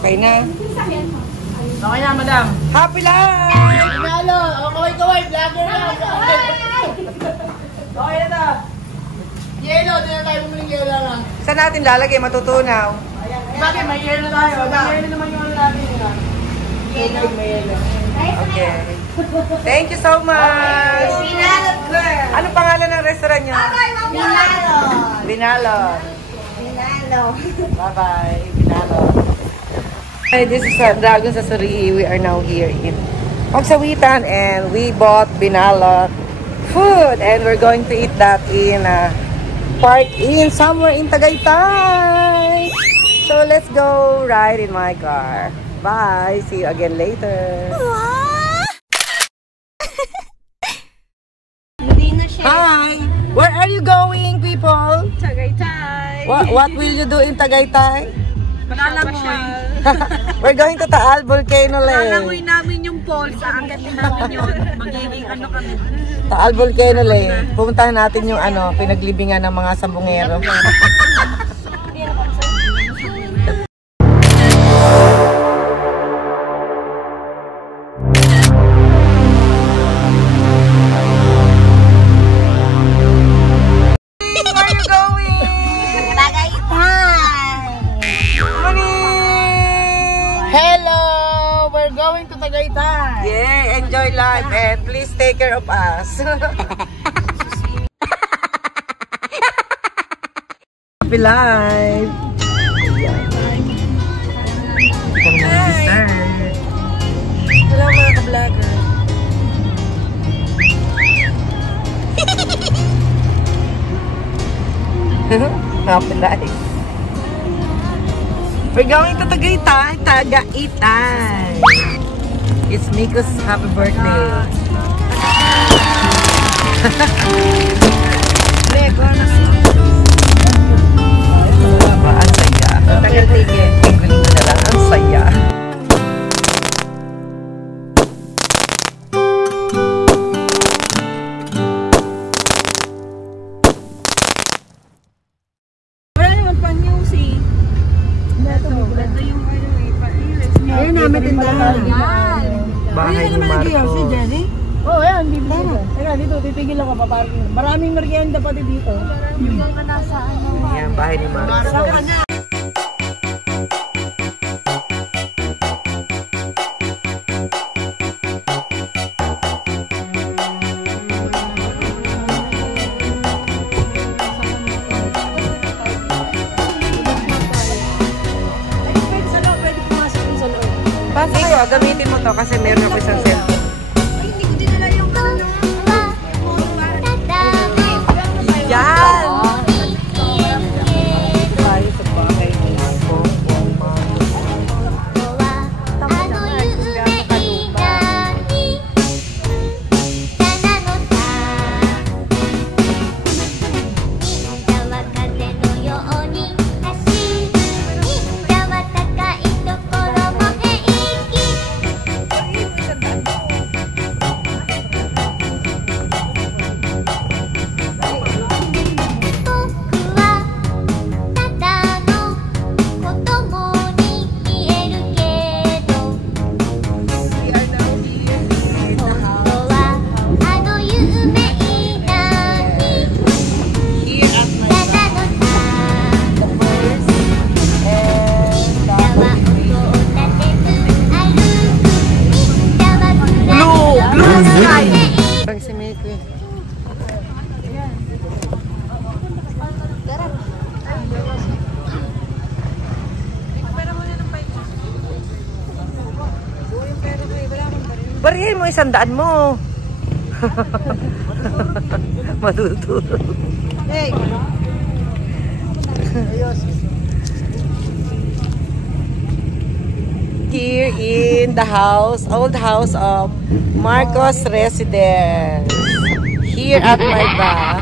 Okay na? Okay na, madam. Happy life! Nalo! Okay, vlogger na! Okay na ta! Yelo, di na tayo bumuling yelo na. Saan natin lalagay? Matutunaw. Bakit? May yelo tayo. May yelo naman yung natin. Yelo, may yelo. Okay. Thank you so much! Binalot, girl! Ano pangalan ng restaurant niyo? Binalot! Binalot. Binalot. Bye-bye. Binalot. Hi, this is Dragon sa Surihi. We are now here in Pagsawitan and we bought Binalot food and we're going to eat that in park in somewhere in Tagaytay. So let's go ride in my car. Bye. See you again later. Hi. Where are you going, people? Tagaytay. What will you do in Tagaytay? Malalamoy. We're going to Taal Volcano Lake. Malalamoy namin yung falls. Aanggatin namin yun. Magiging ano kami. Taal Volcano Lake. Pumuntahan natin yung pinaglibingan ng mga sambungero. Yeah, enjoy life and please take care of us. Happy life. Hello mga ka-vlogger. Happy life. We're going to Tagaytay, Tagaytay. It's Miko's happy birthday. Ang saya. Tagal-tigil. Iguling na lang. Ang saya. Wala naman pang-news eh. Ito yung ayun namin tindahan. Bahay ni Marcos. Oo, ayan, bibili ko. Teka, dito, titigil ako pa. Maraming merienda pati dito. Maraming ka nasa ano. Yan, bahay ni Marcos. Hindi ko, gamitin mo to kasi meron ako isang cellphone. Hindi ko dinala yung Yan! Tayo sa bahay ni Marcos. Si Miki. Barihin mo 100 mo. Matutulog. Hey! Here in the house, old house of Marcos residence. Here at Mayba,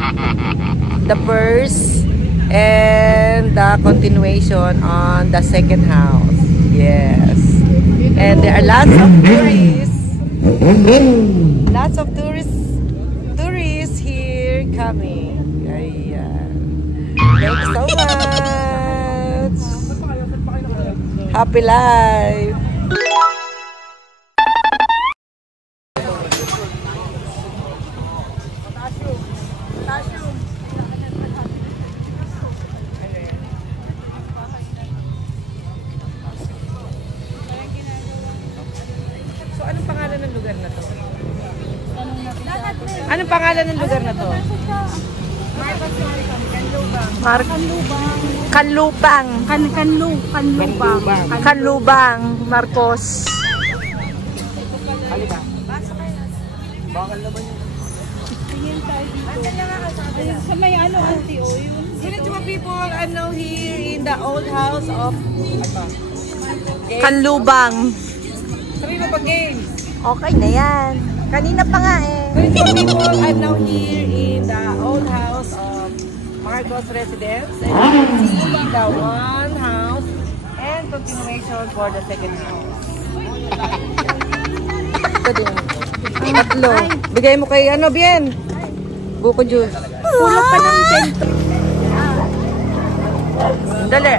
the first and the continuation on the second house. Yes. And there are lots of tourists. Lots of tourists here coming. Ayan. Thanks so much. Happy life! So, anong pangalan ng lugar na to? Anong pangalan ng lugar na to? Kanlubang. Kanlubang, Marcos. Halika. Bakal naman yun. Tingin tayo dito. Sa may ano, auntie, o yun. Konnichiwa people, I'm now here in the old house of Kanlubang. Sabi mo pa games. Okay na yan. Kanina pa nga eh. Konnichiwa people, I'm now here in the old house of Marcos residence. And you can see the one house and continuation for the second house. Ito din. Tatlo. Bigay mo kay ano, Bien? Buko juice. Pulot pa ng tento. Dali.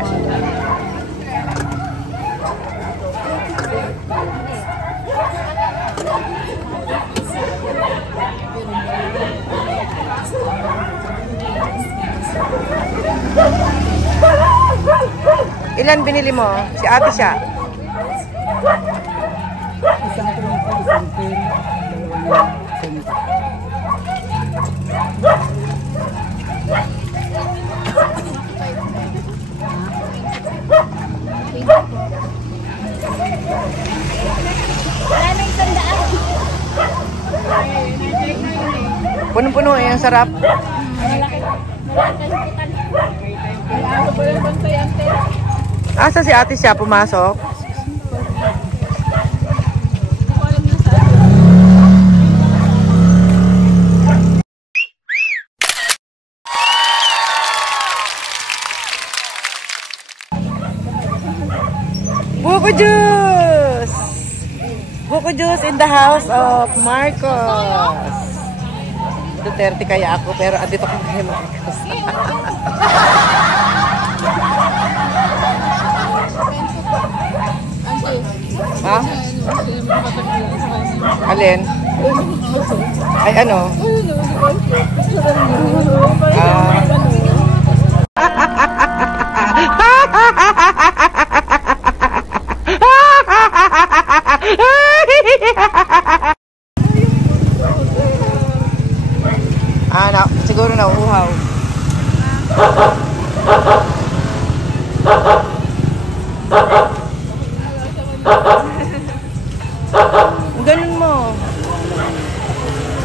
Ilan binili mo? Si ate siya. Isang trompo, isang pen, dalawang senta. Punong-puno eh, ang sarap. Asa si ate siya pumasok? Buko juice! Buko juice in the house of Marcos. Duterte kaya ako, pero andito ko kay Marcos. Ha? Alin? Ay ano? Siguro na uhaw. Ganun mo.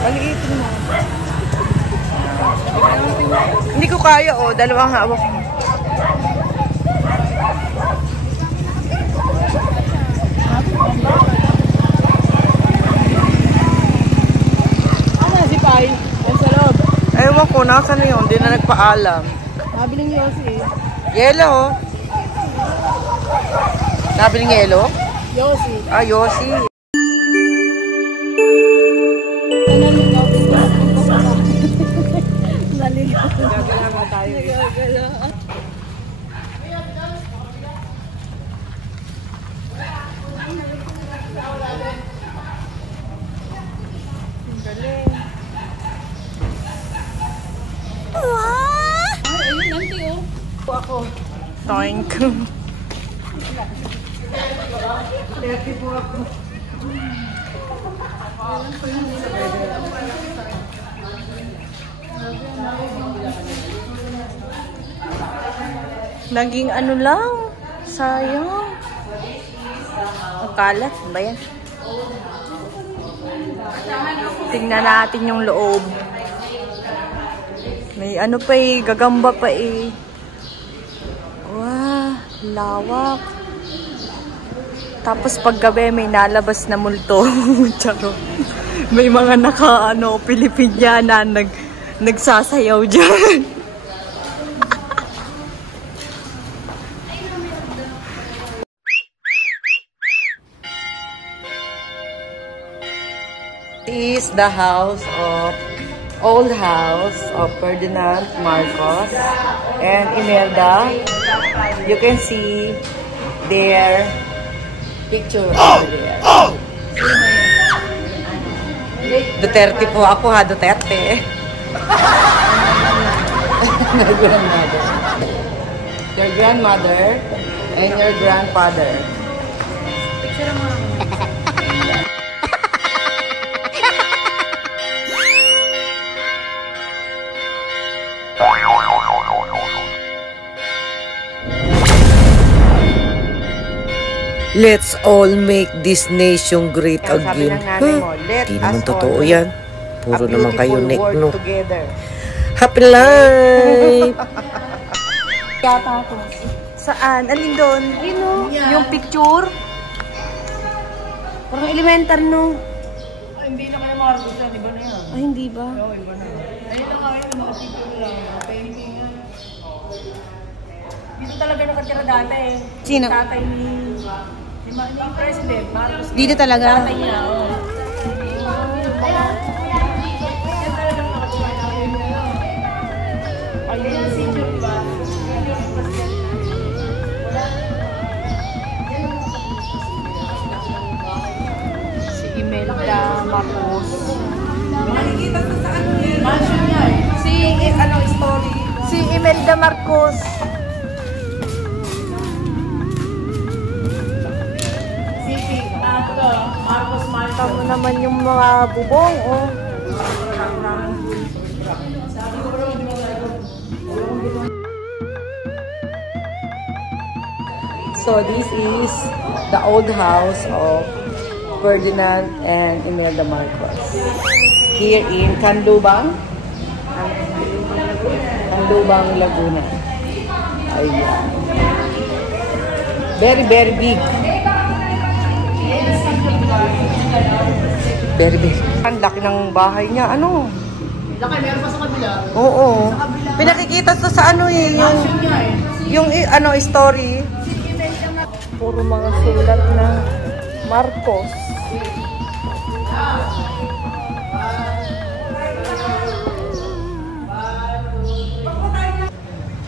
Paliitin mo. Hindi ko kaya oh, dalawang hawak mo. Ano si Pai? Yan sa loob. Ewan ko, nasa na yun? Hindi na nagpaalam. Nabiling Yossi. Yelo. Nabiling yelo? Yossi. Ah, Yossi. Naligaw. Naligaw. Gagala nga tayo. Gagala. Galing. Ayun, auntie oh. Ako. Toink. Happy po ako. Naging ano lang. Sayang. Ang kalat ba yan? Tingnan natin yung loob. May ano pa eh. Gagamba pa eh. Wow. Lawak. Tapos paggabi may nalabas na multo. Charo. May mga Pilipiniana nagsasayaw dyan. This is the old house of Ferdinand Marcos and Imelda. You can see their picture over there. Duterte po ako ha, Duterte. Your grandmother. Your grandmother and your grandfather. Picture mo. Let's all make this nation great again. Di naman totoo yan. Puro naman kayo neck, no? Happy life! Yata ako. Saan? Alin doon? Yung picture? Parang elementar, no? Ay, hindi na kayo makagustuhan. Iba na yan. Ay, hindi ba? Oo, iba na. Ayun lang kayo, mga picture lang. Painting nga. Dito talaga nakatira dati eh. Sino? Tatay ni President Marcos. Dito talaga? Tatay niya, oo. Ayun, senior ba? Si Imelda Marcos. Makikita sa saan yun? Mansion niya eh. Story? Si Imelda Marcos. Marcos Mansion. Tama naman yung mga bubong, oh. So this is the old house of Ferdinand and Imelda Marcos. Here in Canlubang, Laguna. Ayan. Very, very big. Very big. Ang laki ng bahay niya. Ano? Laki, meron pa sa kabila. Oo. Pinakikita to sa ano eh. Yung ano, story. Puro mga sulat na Marcos.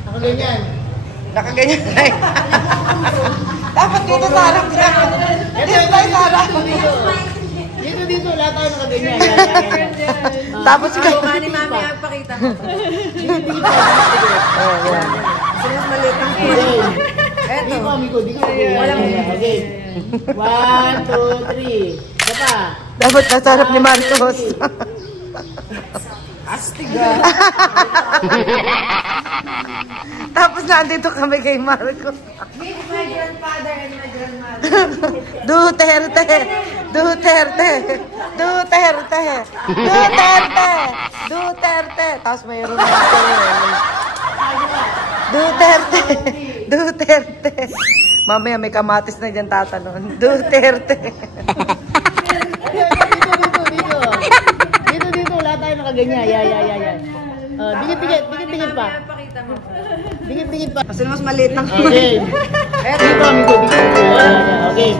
Nakaganyan. Nakaganyan na eh. Dapat dito sa harap na. Dito tayo sa harap. Dito, lahat tayo nakaganyan. Tapos yung... Ni Mami, pakita mo. Oh, yan. Mas maliit ang Eto. Di ko. Walang okay. 1, 2, 3. Sapa. Dapat nasa harap ni Marcos. Astiga. Tapos nandito kami kay Marcos. Meet my grandfather and my grandmother. Duterte! Duterte! Duterte! Duterte! Duterte! Tapos mayroon na Duterte! Duterte! Mamaya may kamatis na dyan tatanong. Duterte! Dito, lahat tayo nakaganyan. Yan. Dikit pa. Dikit pa. Kasi mas maliit lang. Okay. Dito, amigo. Okay.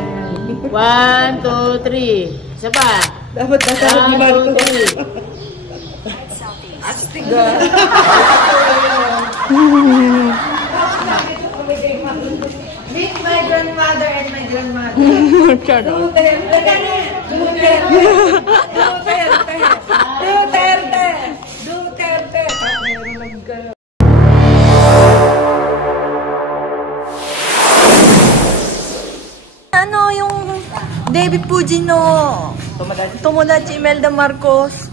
1, 2, 3. Isa pa. Dapat nasa harap ni Marcos. 1, 2, 3. Astiga! Meet my grandfather and my grandmother. Duterte! Duterte! Duterte! Ano yung David Pugino? Tomodachi Imelda Marcos.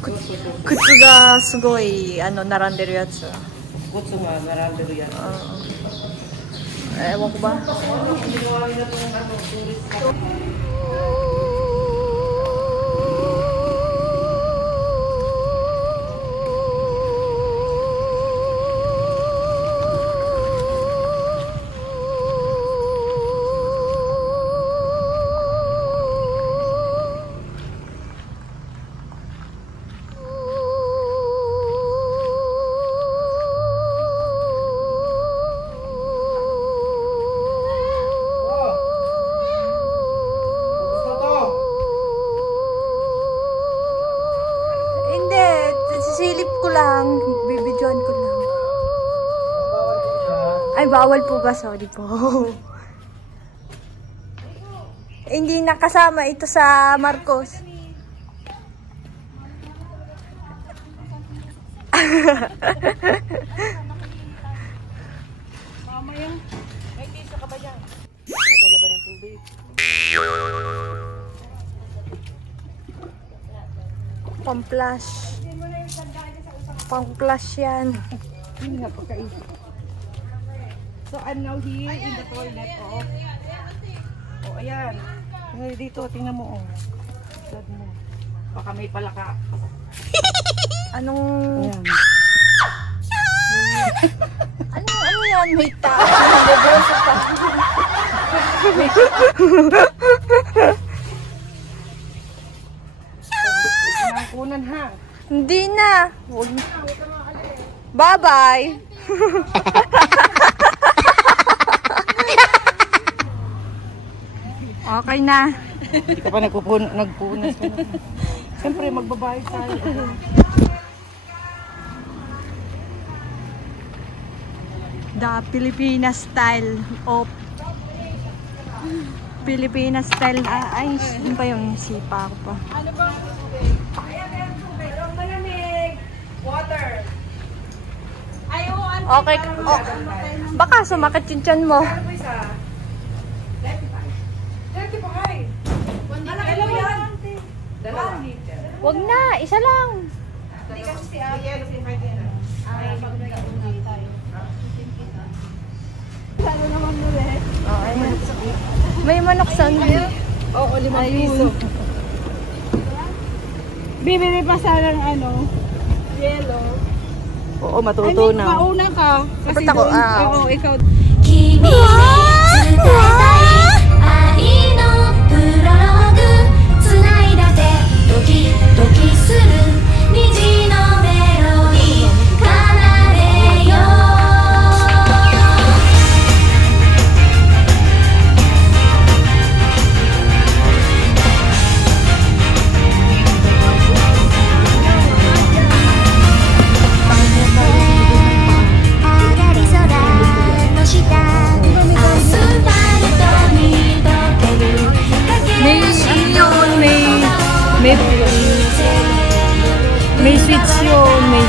Kutsuga sugoi naranderu yatsu. Kutsu nga, naranderu yan. Ewan ko ba? Sisilip ko lang. Bibidyoan ko lang. Ay, bawal po ba? Sorry po. Hindi nakasama ito sa Marcos. Mamaya. May piso ka ba dyan? Nadala ba ng tubig? Pang-flash. Pang-flash yan. Hindi nga pagkaisip. So, I'm now here in the toilet. Oh, ayan. Tingnan dito, tingnan mo. Sad mo. Baka may palaka. Anong... Ayan. Ano yan? May tao. Nalibroso pa. Kunan ha. Hindi na. Huwag na. Bye-bye. Okay na. Hindi ka pa nagpunas ka na. Siyempre, magbabayad tayo. The Pilipinas style of Pilipinas style. Ay, yun pa yung sipa ko pa. Ano ba? Malamig. Water. Ayaw, Okay. Oh, baka sumakit yung tiyan mo. Ano po isa? 35. 35. Malaki mo yan. Dalawa. Wag na, isa lang. Hindi kasi si Ariel, si Martin. Ay, mag-una tayo. Ano naman ulit? May manok sa Oo, 5 piso. Bibili pa sana ng ano, yellow. Oo, I matuto mean, na. mauna ka. Kasi Dapat ako, doon, oo, ikaw. 君に伝えたい愛のプロローグ繋いだ手ドキドキする虹のメロディー奏でよう may switch yun, may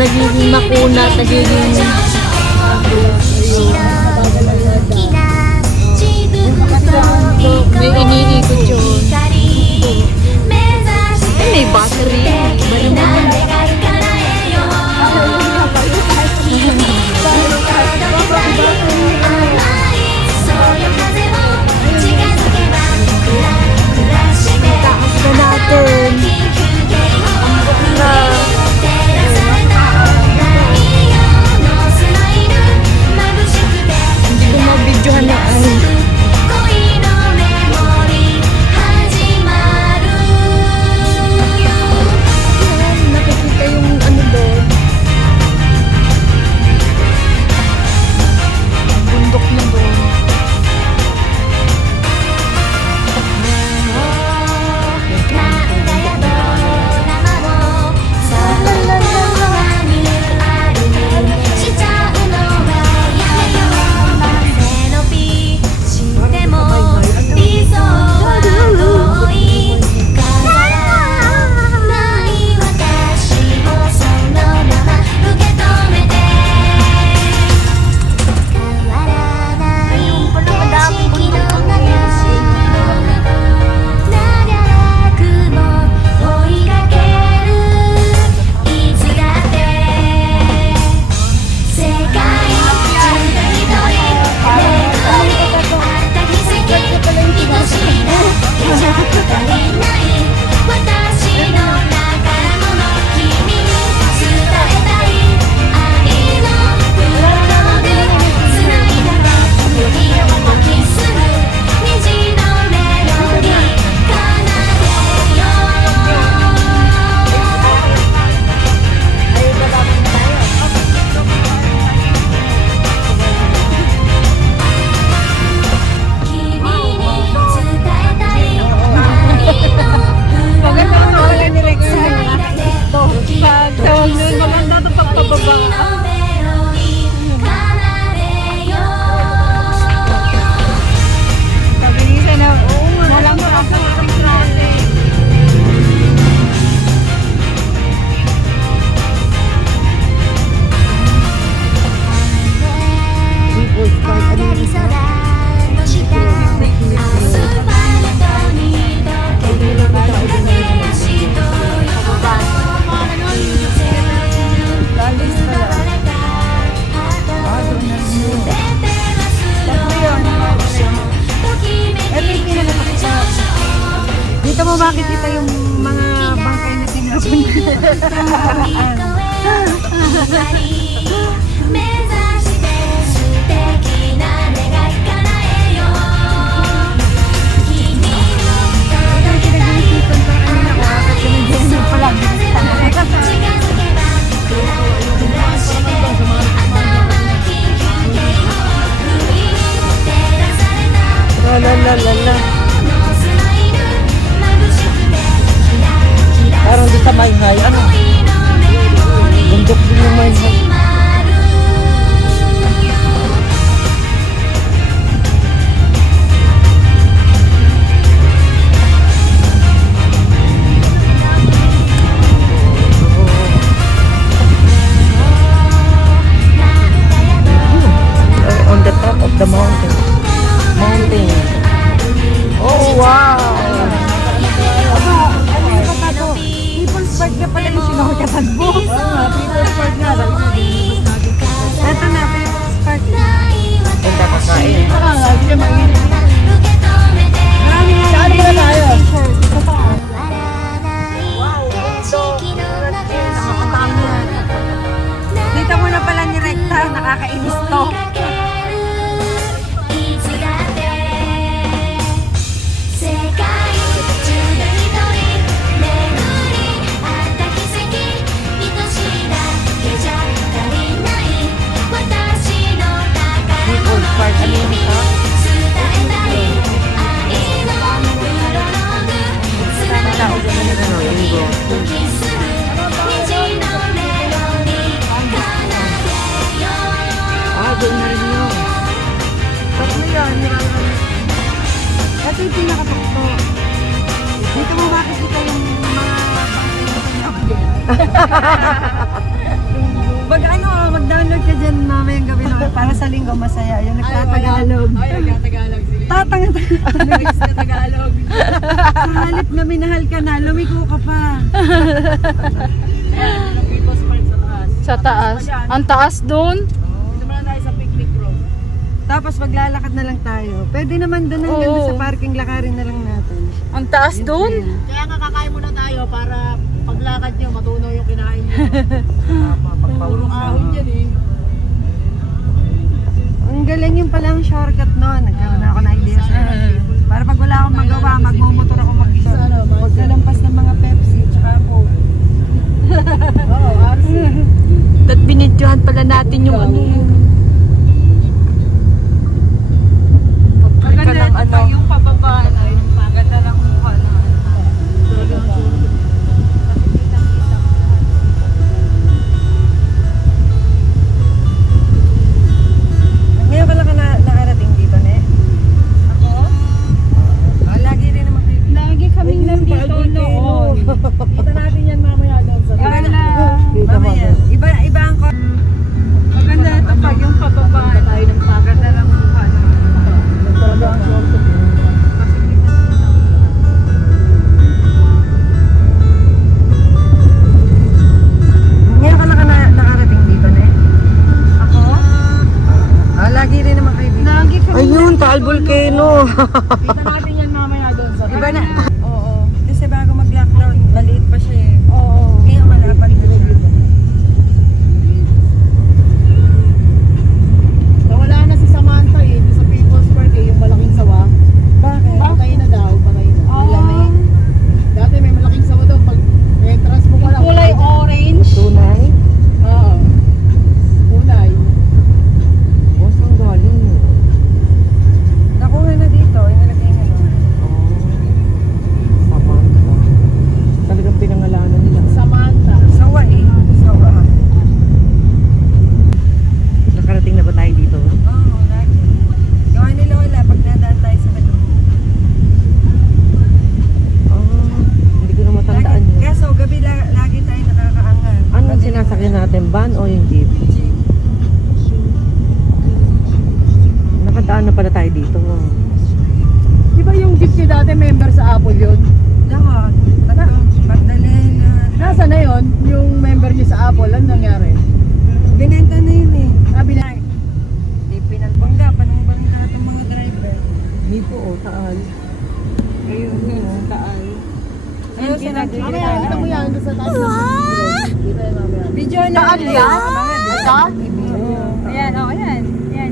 nagiging makunat, nagiging may iniikot yun. May battery. 目指して素敵な願い叶えよう君の届けたいその風近づけばクラッシュで頭金球形を不意に照らされたLa la la la la. Parang di sa Mayhay, ano? Bundok din yung Mayhay. On the top of the mountain. Oh, wow! People's Park na pala yung sinukatan mo. People's Park na. Ito na, People's Park. Ganda pa kain. Hindi ka mainit. Saan muna tayo? Dito mo na pala nirekta. Nakakainis to. People's Park, ano yun ito? Tao sa mga ano, linggo. Doon na rin yun. Tatlo yan. Ito yung pinakatukto. Dito mo makikita yung mga mag-download ka dyan mamayang gabi naman para sa linggo masaya. Yung nagtatagalog. Ay, nagtatagalog sila. Tatang-tagalog. Tagalog. Sa halip na minahal ka na, lumiko ka pa. People's Park sa taas. Sa taas. Ang taas doon. Dito muna tayo sa picnic room. Tapos maglalakad na lang tayo. Pwede naman doon hanggang doon sa parking, lakarin na lang natin. Ang taas doon. Kaya nga kakain muna tayo para paglakad nyo matunaw yung kinain nyo. Pagpapurong ahon dyan eh. Ang galing yung palang shortcut noon. Nagkaroon ako na idea sa para pag wala akong magawa, magmumotor ako mag-isa. Huwag kalampas ng mga Pepsi, tsaka Coke. Oo, RC. At binidyohan pala natin yung ano. Maganda ito pag yung pababa na yung maganda lang mukha na. Ngayon ka lang nakarating dito, ne? Ako? Lagi rin naman kayo. Lagi kami nandito noon. Kita natin yan mamaya doon sa Iba na. Mamaya. Iba ang maganda ito pag yung pababa tayo ng maganda lang mukha na. Ngayon ka lang nakarating dito, ne? Ako? Lagi rin naman kayo dito. Lagi kami. Ayun, Taal Volcano. Kita natin yan mamaya doon sa Iba na. Oo. Kasi bago mag-lockdown, maliit pa siya eh. Oo. Ngayon malapad na siya. Nawala na si Samantha eh, sa People's Park eh, yung malaking sawa. Bakit? Patay na daw, patay na. Lamig. Dati may malaking sawa daw, pag entrance mo ka lang. Kulay orange. Tunay? Oo. Unay. O, saan galing yun? Nakuha na dito. Inalagay na doon. Samantha. Talagang pinangalanan nila. Samantha. Sawa eh. Sawa. Nakarating na ba tayo dito? Oo, lagi. Gawa ni Lola pag nadaan tayo sa kanila. Hindi ko na matandaan yun. Kaso gabi lagi tayo nakakaangal. Anong sinasakyan natin? Van o yung jeep? Nakadaan na pala tayo dito. Di ba yung jeep niyo dati member sa Apple yun? Lahat. Magdalena. Nasa na yun? Yung member niyo sa Apple, ano nangyari? Binenta na yun eh. Binay. Di pinalbangga. Panang-bangga itong mga driver. Dito o, Taal. Ayun yun. Taal. Ayun sila. Mamaya, kita mo yan doon sa taas. Dito yan mamaya. Video na. Taal yan? Taal? Ayan, oh, ayan. Yan.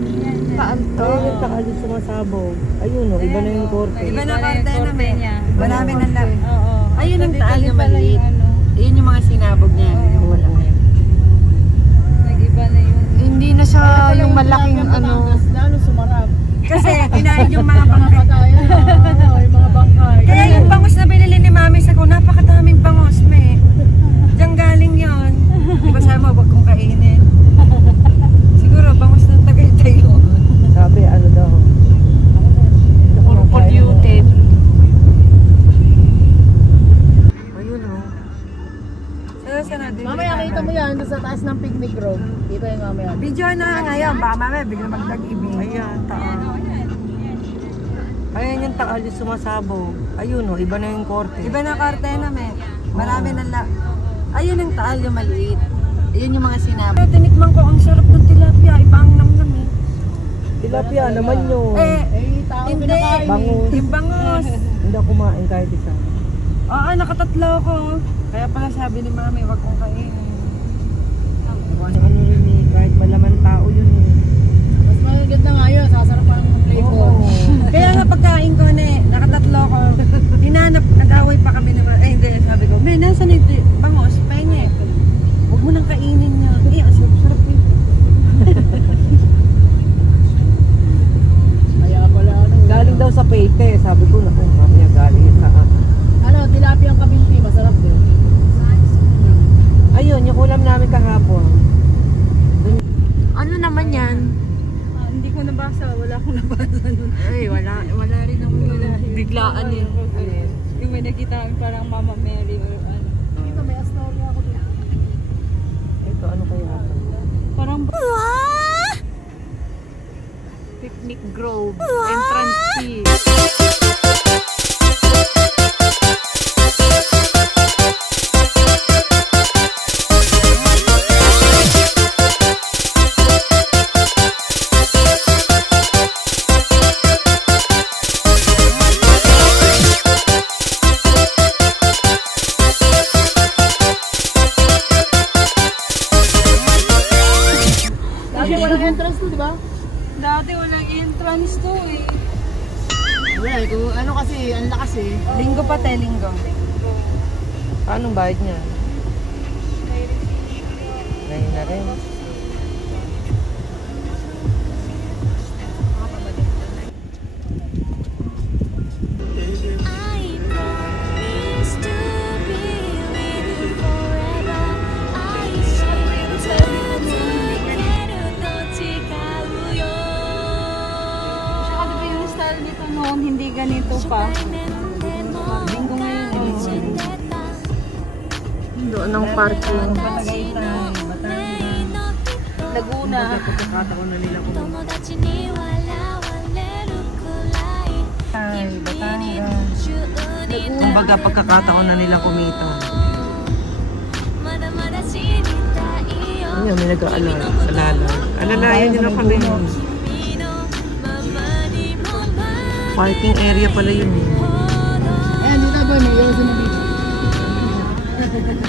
Ayun yung taal yung sumasabog. Ayun o, iba na yung korte. Iba na korte namin. Marami ng lap. Oo. Ayun ang taal yung maliit. Ayun yung mga sinabog niya. Yung malaki. Nag-iba na yung... Hindi na siya yung malaking ano. Lalo sumarap. Kasi kinain yung mga bangkay. Yung mga bangkay. Kaya yung bangus na binili ni Mami sa ko, napakadaming bangus, me. Diyan galing yon. Di ba sabi mo, wag kong kainin? Siguro, bangus ng Tagaytay yun. Sabi, ano daw. Polluted. Ayun o. Sana natin. Mamaya kita mo yan doon sa taas ng picnic room. Kita yung mamaya. Video na ngayon, baka mamaya bigla magdag-ibig. Ayan, taal. Ayan yung taal yung sumasabog. Ayun o, iba na yung korte. Iba na korte namin. Marami ng lap. Ayun ang taal yung maliit. Ayun yung mga sinabog. Tinikman ko, ang sarap ng tilapia. Ibang namnam eh. Tilapia naman yun. Hindi. Bangus. Yung bangus. Hindi ako kumain kahit isa. Oo, nakatatlo ko. Kaya pala sabi ni Mami, wag kong kainin. Ano rin eh, kahit malaman tao yun eh. Mas maganda nga yun. Sasarapan ng flavor. Kaya nga pagkain ko nakatatlo ko. Hinanap, nag-away pa kami naman. Ay hindi, sabi ko, may nasan yung bangus? Penye. Huwag mo nang kainin niya. Eh, ang sarap eh. Kaya pala ano. Galing daw sa Payte, sabi ko na kung mamaya galing sa Ano, tilapia ang kabinti. Masarap din. ayun, yung ulam namin kahapon. Ano naman yan? Hindi ko nabasa, wala akong nabasa nun. Ay, wala rin naman wala. Biglaan eh. Yung may nakita kami parang Mama Mary or ano. Dito may astoria ako doon. Ito, ano kaya? Parang Picnic Grove. Entrance fee. Dati walang entrance to, di ba? Dati walang entrance to eh. Wala, kung ano kasi, ang lakas eh. Linggo pa te, linggo. Anong bayad niya? Ngayon na rin. I promise to be with you forever. I swear to you. Tsaka diba yung style nito noon, hindi ganito pa. Linggo ngayon eh. Doon ang parking. Tagaytay, Laguna. Pagkakataon na nila kung Ay, Batangas. kumbaga pagkakataon na nila kumita. Ayun, may nag-aalala. Alalayan nyo na kami. Parking area pala yun eh. Ayan, dito ba? May yung sumabit.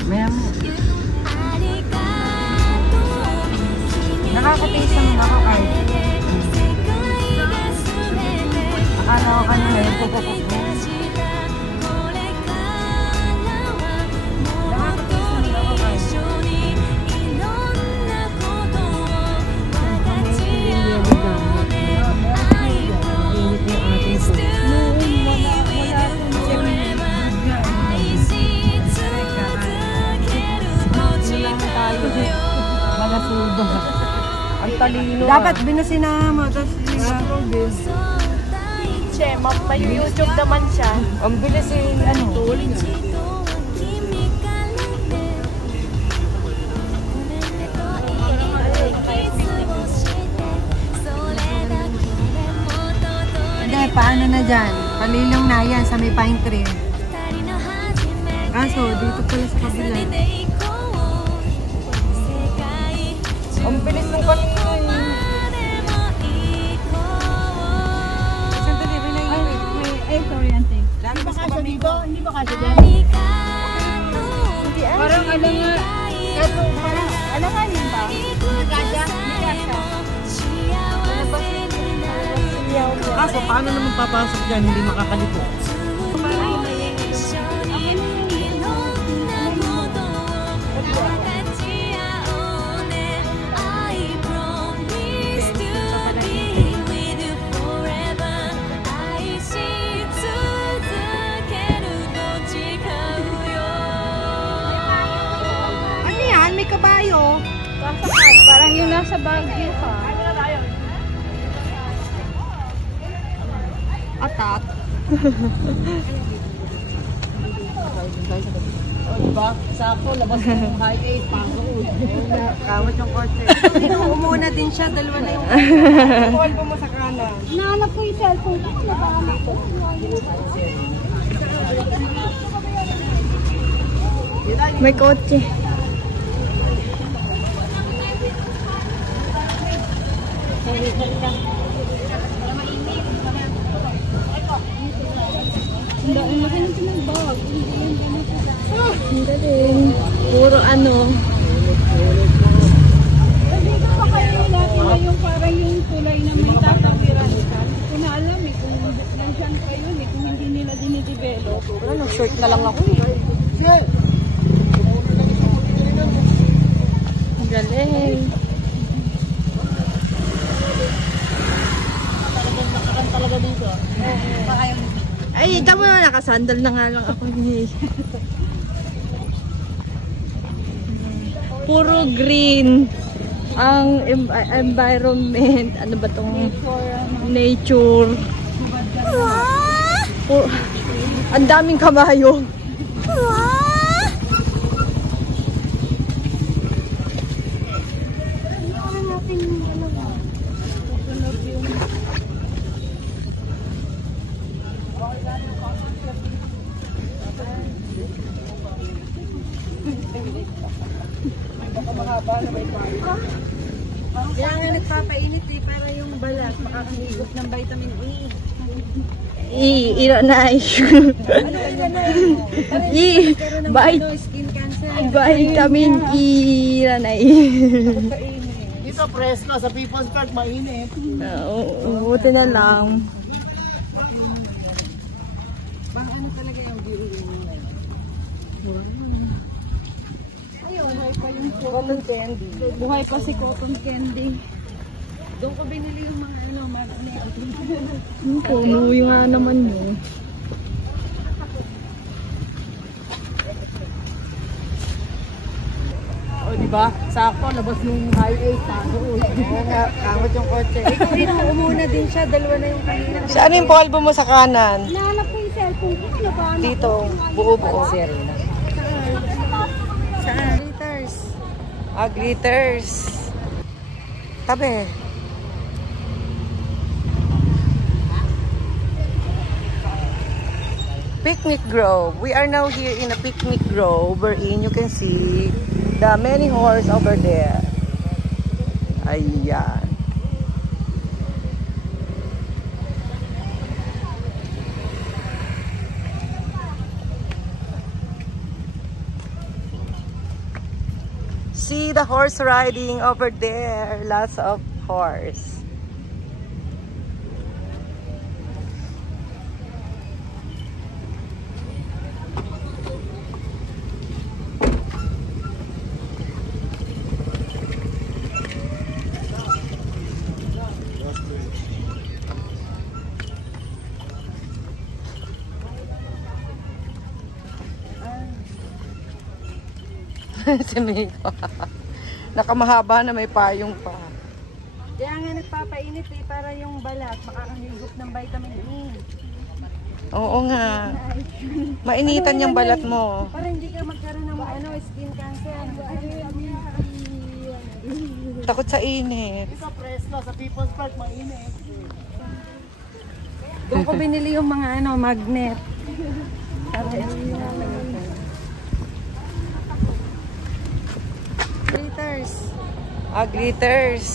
Maya mo. Nakakataste naman ako kahit. Akala ko kanina yung pupupuk mo. Nakakataste naman ako kahit. Init yung ating food. Malasudo. Ang talino. Dapat binasinahan mo. Tapos Che, may YouTube naman siya. Ang bilis eh. Ano? hindi, paano na dyan? Palilong na yan sa may pine tree. Kaso, dito pala sa kabila. Ang bilis ng kanina eh. Sandali, may sorry, auntie. Hindi ba kasya dito? Hindi ba kasya dyan? Parang ano nga, Ito, parang, ano nga Kaso, paano naman papasok dyan? Hindi makakalito. Ano yan? May kabayo. Parang yun nasa Baguio ka. Atat. O, diba? Sakto, labas ng highway, pasok. Kamot yung kotse. Umuna din siya, dalawa na yung call mo sa kanan. Nahanap ko yung cellphone ko. Nahanap ko. May kotse. Ang laki ng pinag-bag. Ang galing. Puro ano. Dito pa kayo natin na yung parang yung tulay na may tatawiran ka. Hindi ko na alam eh kung nandyan pa yun eh, kung hindi nila dinidevelop. Ano, short na lang ako eh. Ang galing. Talaga dito. Ay, tama na, nakasandal na nga lang ako. Puro green ang environment. Ano ba tong nature? Ang daming kabayo. Kaya nga nagpapainit eh, para yung balat makakahigop ng vitamin E. Iranay. Skin cancer. Vitamin E. Iranay. Dito, presko. Sa People's Park, mainit. Buti na lang. Pang ano talaga yung view niya. Cotton candy. Buhay pa si cotton candy. Doon ko binili yung mga ano, magnet. Puno yung nga naman yun. O, diba? Sakto, labas ng highway, pasok. Oo nga, kamot yung kotse. Ikaw rin, umuna din siya, dalawa na yung kanina. Saan yung polvo mo sa kanan? Nahanap ko yung cellphone ko. Nahanap Dito, buo-buo. Saan? Glitters. Glitters. Tabi. Picnic Grove. We are now here in a picnic grove wherein you can see the many horse over there. Ayan. See the horse riding over there. Lots of horse. Si Miko. Nakamahaba na may payong pa. Kaya nga nagpapainit eh, para yung balat makakahigop ng vitamin E. Oo nga. Mainitan yung balat mo. Para hindi ka magkaroon ng ano, skin cancer. Takot sa init. Dito, presko. Sa People's Park, mainit. Doon ko binili yung mga ano, magnet. Para glitters. Glitters.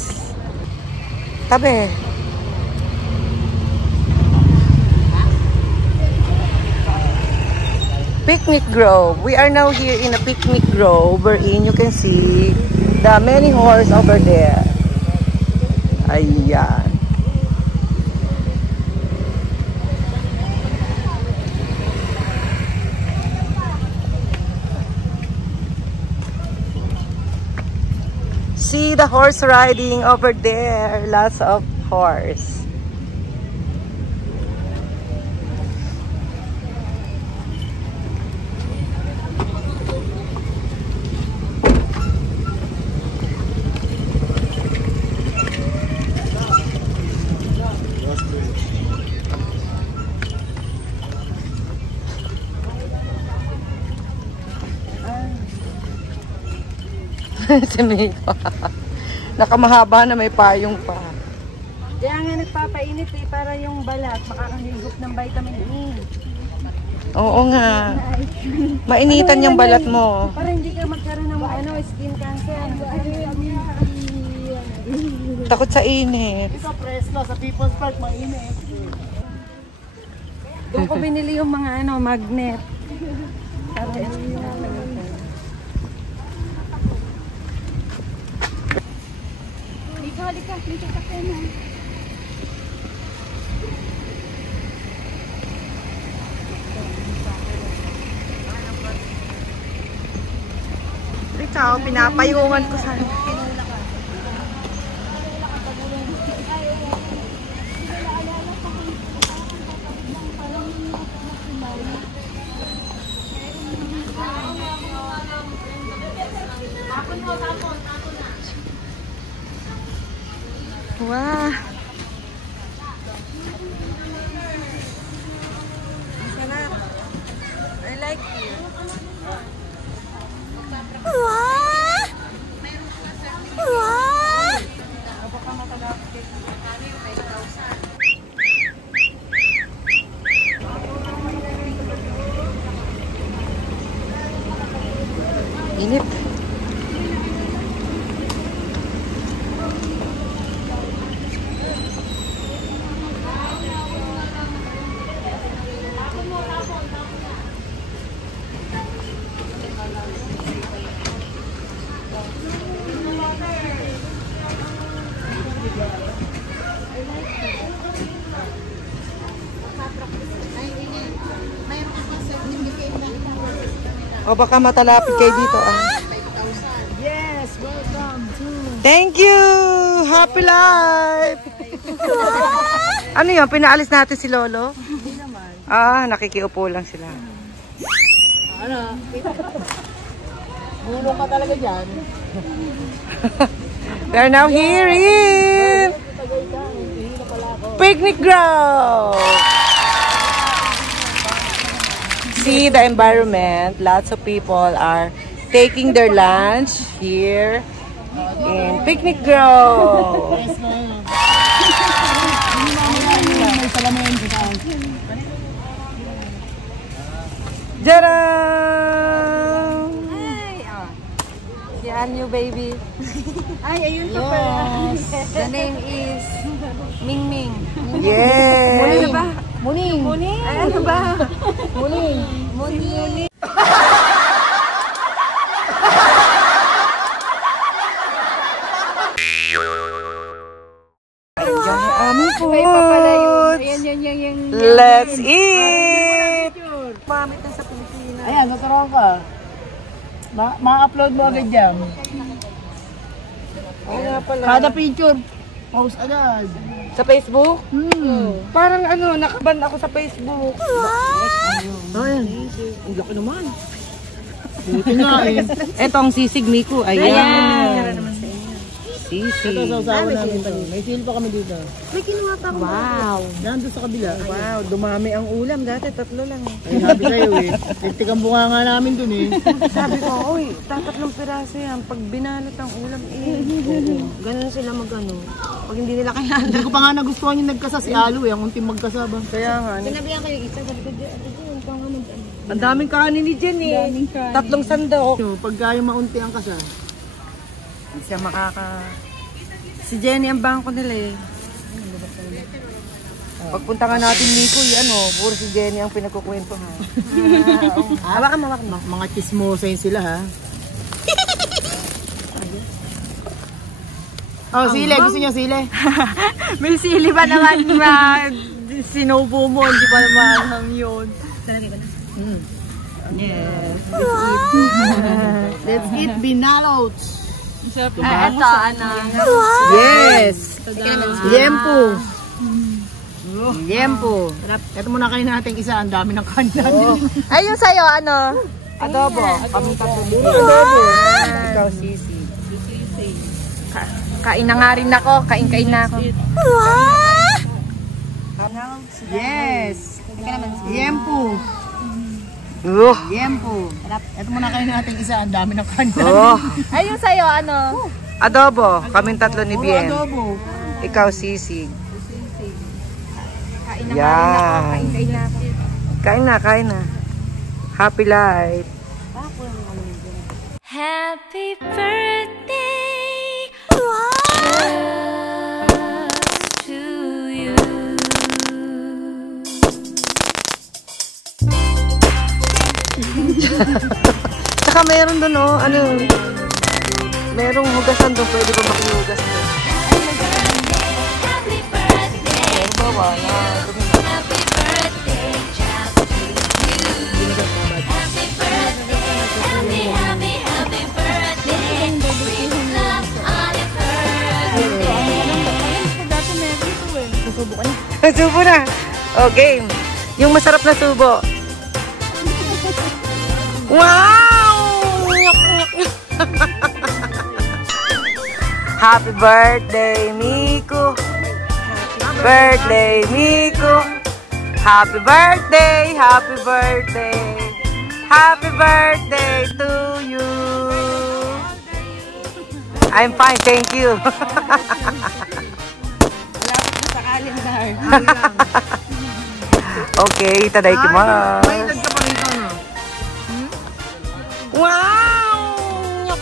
Tabi. Picnic Grove. We are now here in a picnic grove wherein you can see the many horse over there. Ayan. See the horse riding over there. Lots of horse. Si Miko. Nakamahaba na may payong pa. Kaya nga nagpapainit eh, para yung balat makakahigop ng vitamin E. Oo nga. Mainitan yung balat mo. Para hindi ka magkaroon ng skin cancer. Takot sa init. Ito, presko sa People's Park, mainit. Doon ko binili yung mga magnet. Para Halika, dito ka na. Ikaw, pinapayungan ko sana. Wow. I like you. Wow! Wow! Init. O baka matalapit kayo dito. Yes, welcome to... Thank you! Happy life! Ano yun? Pinaalis natin si Lolo? Hindi naman. Ah, nakikiupo lang sila. Ano? Gulong ka talaga dyan. We're now here in Picnic Grove. See the environment. Lots of people are taking their lunch here in Picnic Grove. May salamin dito. Tadam! Si Anyo, baby. Ay, ayun pa pala. The name is Ming Ming. Yes! Ano ba? Muning! Muning? Ay, ano ba? Muning! Muning. Aming food! Yan. Let's eat! Pamit na sa Pilipinas. Ayan, tuturuan ka. Ma-upload mo agad dyan. Oo nga pala. Kada picture, post agad. Sa Facebook? Parang nakaban ako sa Facebook. Ayan. Ang laki naman. Buti nga eh. Ito ang sisig Miko. Ayan. Sisig. Ito sa usawa namin ito. May feel pa kami dito. May kinuha pa ako. Wow. Nandun sa kabila. Wow, dumami ang ulam. Dati 3 lang eh. Ay, sabi sa'yo eh. Tiktik ang bunga nga namin dun eh. Sabi ko, oy, 3 piraso yan. Pag binalot ang ulam ganun sila magano. Pag hindi nila kailangan. Hindi ko pa nga nagustuhan yung nagkasa si Alo eh. Ang unting magkasaba. Kaya nga. Sinabihan ko yung isa. Sabi ko, Ang daming kanin ni Jen eh. 3 sandok. So, pagka yung maunti ang kasa. Hindi siya makaka... si Jenny ang bangko nila eh. Pagpunta nga natin Miko, puro si Jenny ang pinagkukwentuhan. Hawakan mo. Mga chismosa yun sila ha. Oh, sile. Gusto niyo sile? May sili ba naman sinubo mo? Hindi pa naman yun. Let's eat binalots. Ito, ano? Yes! Liempo! Liempo! Ito muna kayo natin isa, ang dami ng kanin natin. Ay, yung sa'yo, ano? Adobo. Kami tatlo ni Adobo. Ikaw, Sisi. Kain na nga rin ako. Kain na ako. Yes! Liempo! Liempo! Ito muna kayo natin isa, ang dami ng kanin natin. Oh. Ay, yung sa'yo, ano? Adobo. Kaming tatlo ni Bien. Adobo! Ikaw, Sisi. Kain na nga rin ako. Kain na ako. Kain na. Happy life. Happy birthday to you. Saka meron doon, oh. Ano? Merong hugasan doon. Pwede ba makihugas doon? Happy birthday. Wala. Happy birthday just to you. Happy birthday. Happy birthday. With love on your birthday. Subo na. Oh, game. Yung masarap na subo. Wow! Happy birthday, Miko. Birthday, Miko. Happy birthday, happy birthday. Happy birthday to you. I'm fine, thank you. Okay, itadakimasu. Wow!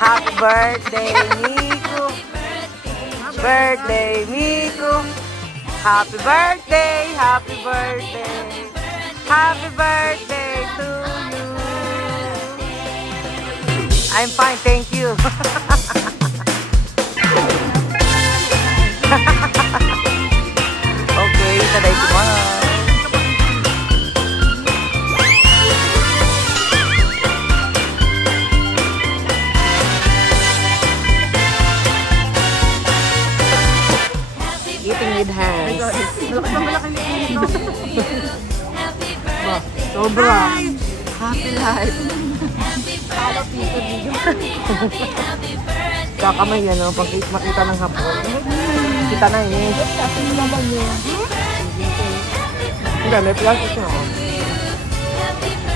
Happy birthday, Miko. Birthday, Miko. Happy birthday, happy birthday. Happy birthday to you. I'm fine, thank you. Okay, itadakimasu. Eating with hands. Sobra. Happy life. Kakamay yan, pag makita ng hapon. Kita na yun. Hindi, may plastic na ako.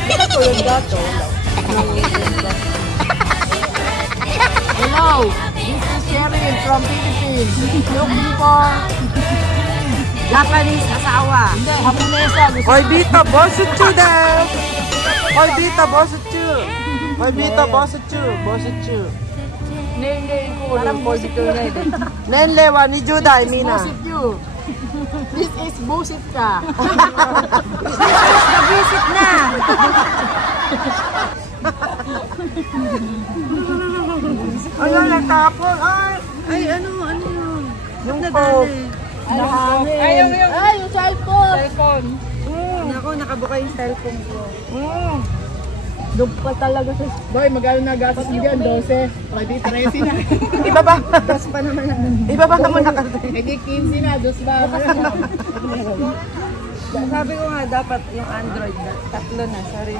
Ito yung gato. Hello! This is Sheryl from Philippines. Looking for Japanese asawa. Hindi, Haponesa. Hoy, Bita, bosutsu daw! Hoy, Bita, bosutsu! Hoy, Bita, bosutsu! Bosutsu! Parang bosutsu na ito. Nenlewa ni Juday, Mina. This is bullshit ka. Nag-visit na! Ano, nagtapon? Ay, ano yun? Yung phone. Ay, yung cellphone. Ako, nakabuka yung cellphone ko. Doon pa talaga sa... Boy, magkano na gastos mo dyan? 12. Pwede 13 na. Iba ba? Tapos pa naman ako. Iba ba naman kasi? Pwede 15 na. 2 ba? Sabi ko nga, dapat yung Android na. 3 na, sorry.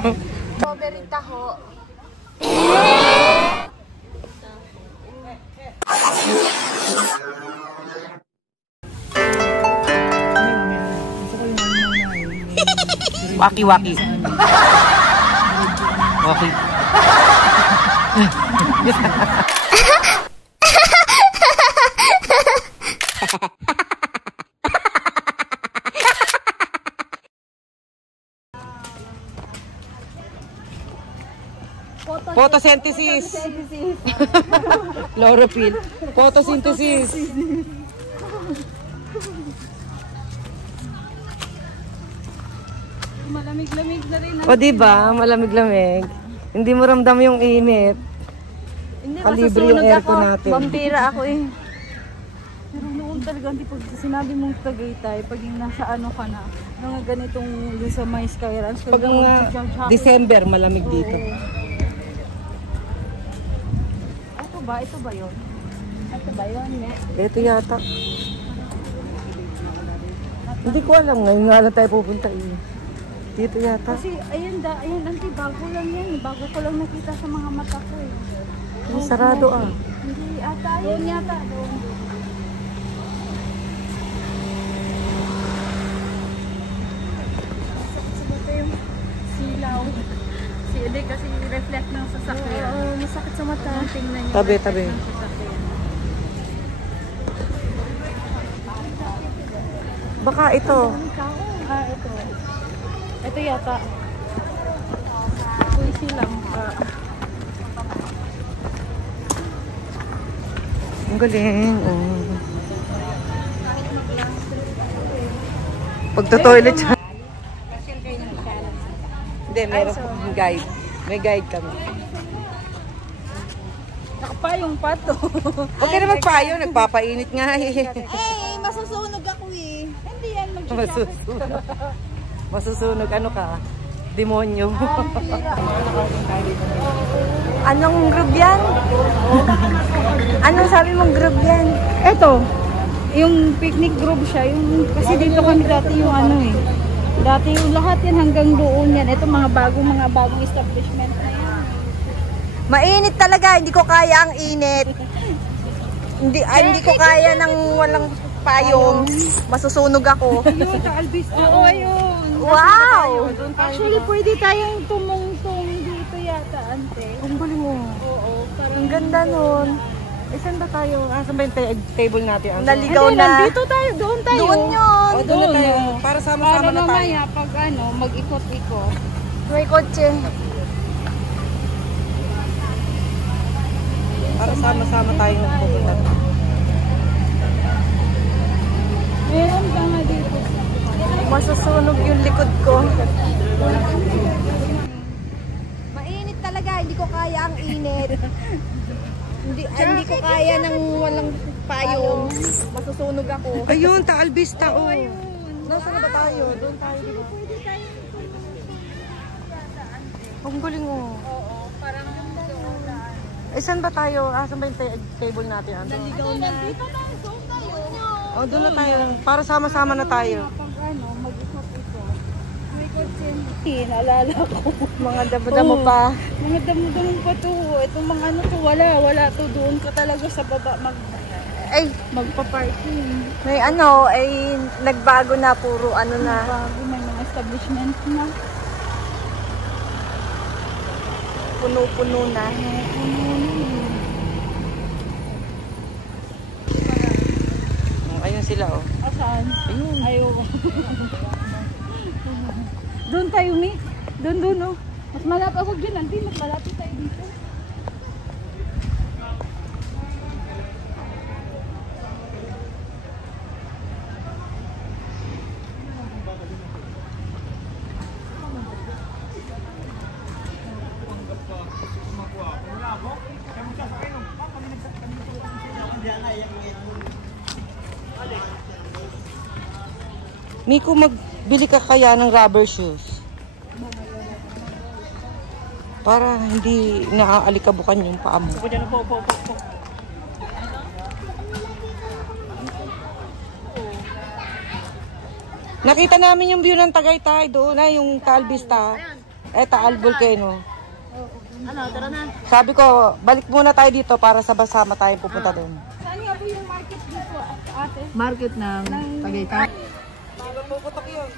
Strawberry taho. Waki-waki. Waki. Photosynthesis. Chlorophyll. Photosynthesis. Malamig-lamig na rin. O diba? Malamig-lamig. Hindi mo ramdam yung init. Hindi, Kalibre yung masusunog aircon ako. natin. Vampira ako eh. Pero noon talaga, hindi pag sinabi mong Tagaytay, pag yung nasa ano ka na, mga ganitong doon sa may Skyranch. Pag nga December, malamig dito. ba? Ito ba yun? Ito ba yun? Ito yata. Hindi ko alam. Ngayon nga lang tayo pupunta eh. Dito yata. Kasi ayun auntie, bago lang yan. Bago ko lang nakita sa mga mata ko eh. Sarado ah. Hindi ata yun. Doon yata. Doon. Ito yung silaw. Hindi kasi reflect ng sasakyan. Oo, masakit sa mata. Tingnan nyo. Tabi, tabi. Baka ito. Ito. Ito yata. Uy, silang. Ang galing. Oh. Pagto-toilet siya. Hindi, meron pong guide. May guide kami. Nakapayong pa to. Okay na magpayo. Nagpapainit nga eh. Masusunog ako eh. Hindi yan Masusunog. Masusunog. Ano ka? Demonyo. Anong group yan? Anong sabi mong group yan? Ito, yung picnic group siya. Kasi dito kami dati yung ano eh. Dati yung lahat yan hanggang doon yan. Ito mga bagong establishment na yan. Mainit talaga, hindi ko kaya ang init. Hindi ko kaya ng walang payong. Masusunog ako. Ayun, Kaalbis. Oo, ayun. Wow! Actually, pwede tayong tumungtong dito yata, ante. Ang galing mo. Oo, parang Ang ganda nun. Eh, saan ba tayo? Saan ba yung table natin? Naligaw Hindi, na. nandito tayo, doon tayo. Doon yun. O, doon na tayo. Para sama-sama na tayo. mamaya, pag ano, mag-ikot-ikot. May kotse. Para sama-sama tayo pupunta. Meron ka nga dito. Masusunog yung likod ko. Mainit talaga, hindi ko kaya ang init. Hindi ko kaya ng walang payong. Masusunog ako. Ayun, Taal Vista. Oh. Nasaan na ba tayo? Doon tayo. Ang galing oh. Oo, parang doon na. Eh, saan ba tayo? Saan ba yung table natin? Naligaw na. Dito tayo, doon tayo. Oh, doon na tayo. Para sama-sama na tayo. Pag ano, mag-ikot-ikot. May kotse. Naalala ko. Mga damo-damo pa. Mga damo-damo pa to. Itong mga ano to, wala to. Doon ka talaga sa baba Ay, magpa-parking. may ano, ay nagbago na, puro ano na. Bago may mga establishment na. Puno-puno na. Ayun sila oh. Saan? Ayun. Ayaw. Doon tayo, Mi. Doon, oh. Mas malapit. Huwag yun, Andy. Mas malapit tayo dito. Miko, magbili ka kaya ng rubber shoes? Para hindi naaalikabukan yung paa mo. Nakita namin yung view ng Tagaytay doon na yung Taal Vista. Taal Volcano. Ano, tara na. Sabi ko, balik muna tayo dito para sabay-sama tayo pupunta doon. Saan nga po yung market dito, ate? Market ng Tagaytay. Puputok yun.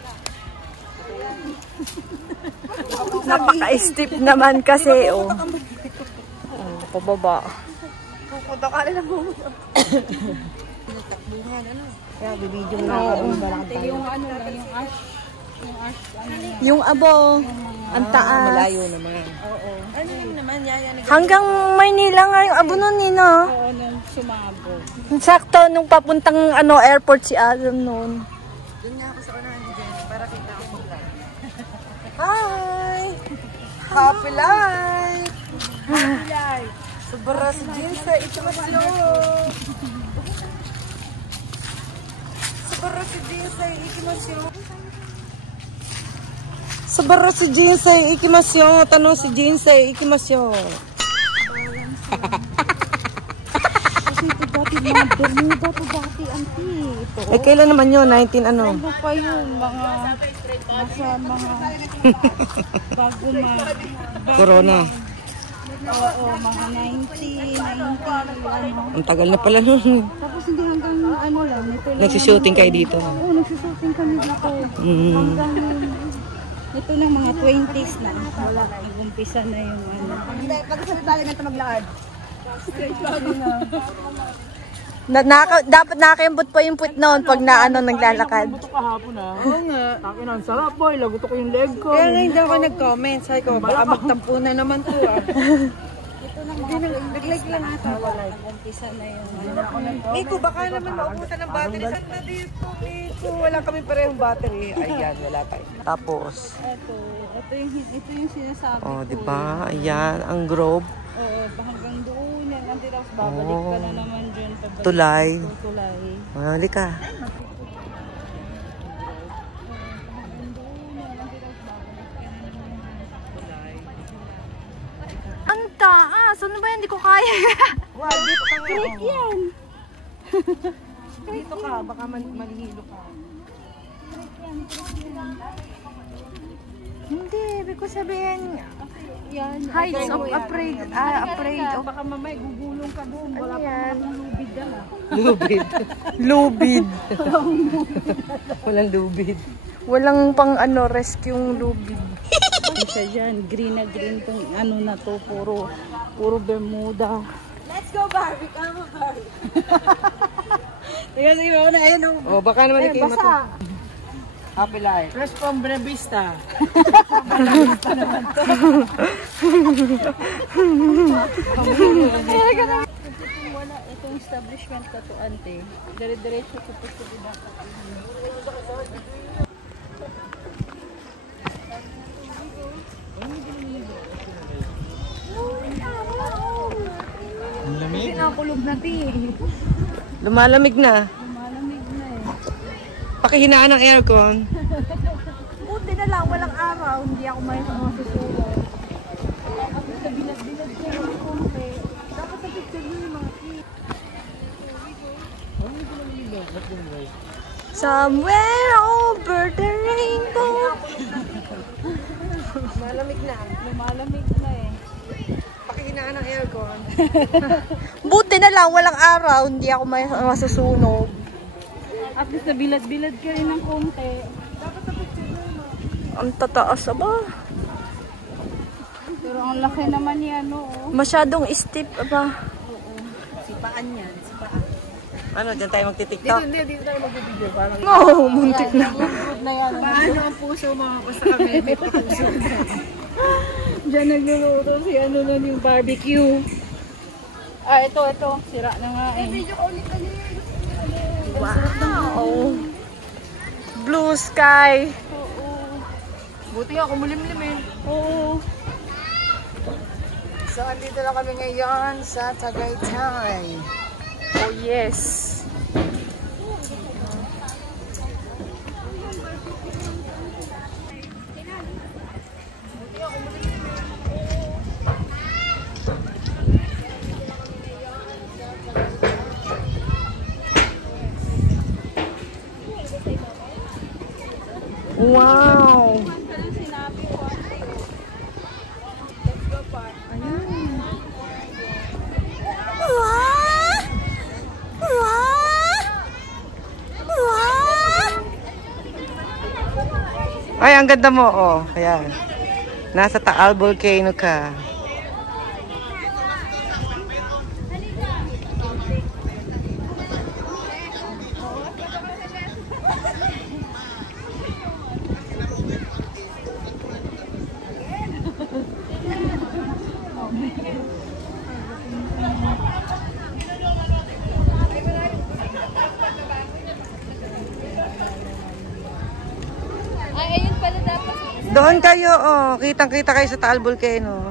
Napaka-steep naman kasi, oh. Pababa. Pupunta ka rin ang pupunta. Takbuhan, ano? Kaya, bibidyo mo na. Yung ano lang, yung ash. Yung abo, ang taas. Malayo naman. Ano yun naman, yayan. Hanggang Maynila nga yung abo nun, Nino. Oo, nung sumabog. Sakto, nung papuntang airport si Adam noon. Doon nga ako sa unahan ni Jen, para kita ako mag-vlog. Hi! Happy life! Happy life. Sobra si Jinsa, ikimasyon! Sobra si Jinsa, ikimasyon! Sobra si Jinsa, ikimasyon! Tanong si Jinsa, ikimasyon! dati, mga Bermuda to dati, auntie. Ito. Eh, kailan naman yun? 19 ano? Ano pa yun? Nasa mga bago Corona. Oo, mga 90, ano. Ang tagal na pala nun. Tapos hindi hanggang ano lang. Ito lang. Nagsushooting kayo dito. Oo, nagsushooting kami dito. Mm. Hanggang ito ng mga 20s na. Wala, nag-umpisa na yung ano. Pagkasalit tayo na ito maglakad. Dapat nakakaimbot pa yung puwit noon pag naglalakad. Lagutok kahapon Oo nga. Takin ang sarap boy. Lagutok yung leg ko. Kaya nga hindi ako nag-comment. Sabi ko, baka magtampo na naman to Ito ng mga Nag-like lang ata. nag-umpisa na yung ano. Miko, baka naman maubusan ng battery. Saan na dito, Miko? Wala kami parehong battery. Ayan, wala tayo. Tapos, Ito yung sinasabi oh, ko. di ba? Ayan, ang grove. Oo, hanggang doon yan. Hindi tapos babalik ka na naman dyan. Pabalik. Tulay. Tulay. Hali ka. Ang taas! Ano ba yan? Hindi ko kaya. Wow, dito ka nga. Trick yan. Dito ka, baka malihilo ka. Hindi, ibig ko sabihin, Yan. heights of afraid of... Baka mamay gugulong ka doon. Wala pa namang lubid dala. Lubid. Walang lubid. Walang pang rescue lubid. Isa dyan, green na green tong ano na to, puro Bermuda. Let's go, Barbie. Come on, Barbie. Sige mo na, ayun o. Oh, baka naman ikaw mato. Happy life. Fresh from Brevista. Wala, itong establishment ka to, ante. Dire-diretso ko po sa dapat. Lumalamig na. Malamig na eh. Pakihinaan ng aircon. Buti na lang, walang araw, hindi ako may masusulong. Sa bilad-bilad ko yung konti. Dapat sa picture nyo yung mga kids. Somewhere over the rainbow. Malamig na. Lumalamig na eh. Pakihinaan ng aircon. Buti na lang, walang araw, hindi ako may masusunog. At least sa bilad-bilad ka rin ng konti. Ang tataas ba? Pero ang laki naman yan, oo. Masyadong steep ba? Sipaan yan. Sipaan. Ano, dyan tayo magti-tiktok? Hindi tayo mag-video. Parang Oo, muntik na. Good na yan. paano ang puso mga basta kami may puso. Diyan nagluluto si ano nun yung barbecue. Ah, ito. Sira na nga eh. Wow. Blue sky. Buti nga kumulimlim eh. Oo. So, andito na kami ngayon sa Tagaytay. Oh yes. Wow. Ay, ang ganda mo, oh. Ayan. Nasa Taal Volcano ka. Ay, ayun pala dapat. Doon kayo, oh. Kitang-kita kayo sa Taal Volcano.